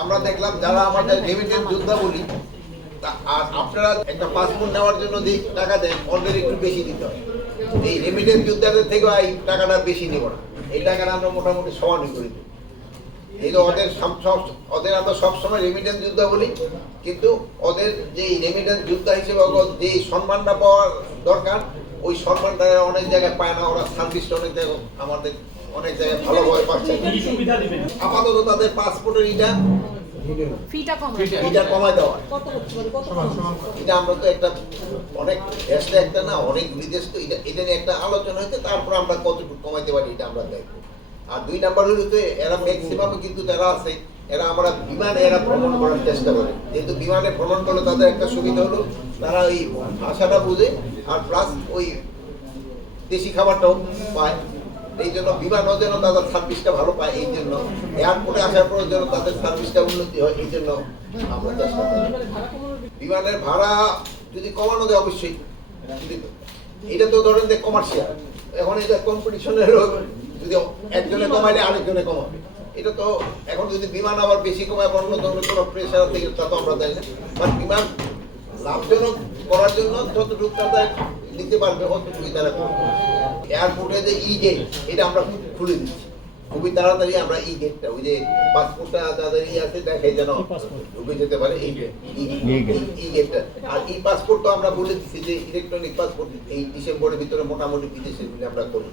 আমরা দেখলাম যারা আমাদের রেমিটেন্স যোদ্ধা বলি আর আপনারা একটা পাসপোর্ট নেওয়ার জন্য যে টাকা দেন ওদের একটু বেশি দিতে হয়। এই রেমিটেন্স যোদ্ধাদের থেকে এই টাকাটা বেশি নেব না। এই টাকাটা আমরা মোটামুটি সমানই করে এই তো ওদের ওদের আমরা সবসময় রেমিটেন্স যোদ্ধা বলি, কিন্তু ওদের যে রেমিটেন্স যোদ্ধা হিসেবে যে সম্মানটা পাওয়ার দরকার ওই সম্মানটা অনেক জায়গায় পায় না ওরা সার্ভিসটা অনেক জায়গায় আমাদের অনেক জায়গায় ভালো ভালোভাবে পাচ্ছে। আপাতত তাদের পাসপোর্টের ইটা ফিটা কমায় দেওয়া এটা আমরা তো একটা অনেক দেশটা একটা না অনেক বিদেশ তো এটা এটা নিয়ে একটা আলোচনা হয়েছে তারপর আমরা কতটুকু কমাইতে পারি এটা আমরা দেখব। আর দুই নাম্বার হলো তো এরা ম্যাক্সিমাম কিন্তু যারা আছে এরা আমরা বিমানে এরা ভ্রমণ করার চেষ্টা করে। যেহেতু বিমানে ভ্রমণ করলে তাদের একটা সুবিধা হলো, তারা ওই ভাষাটা বুঝে আর প্লাস ওই দেশি খাবারটাও পায়। এই জন্য বিমানও যেন তাদের সার্ভিসটা ভালো পায়, এই জন্য এয়ারপোর্টে আসার পর যেন তাদের সার্ভিসটা উন্নতি হয়, এই জন্য আমরা চেষ্টা করি। মানে বিমানের ভাড়া যদি কমানো যায় অবশ্যই। এটা তো ধরেন যে কমার্শিয়াল এখন এটা কম্পিটিশনের যদি একজনে কমাইলে আরেকজনে কমাবে। এটা তো এখন যদি বিমান আবার বেশি কমায় বা অন্য ধরনের কোনো প্রেশার থেকে তা তো আমরা চাই না। বাট বিমান লাভজনক করার জন্য যতটুকু তাদের নিতে পারবে অতটুকুই তারা করবে এয়ারপোর্টে যে ই গেট এটা আমরা খুলে দিচ্ছি। খুবই তাড়াতাড়ি আমরা ই গেটটা ওই যে পাসপোর্টটা তাদের ই আছে দেখে যেন ঢুকে যেতে পারে এই ই গেটটা আর ই পাসপোর্ট তো আমরা বলে দিচ্ছি যে ইলেকট্রনিক পাসপোর্ট এই ডিসেম্বরের ভিতরে মোটামুটি বিদেশে আমরা করব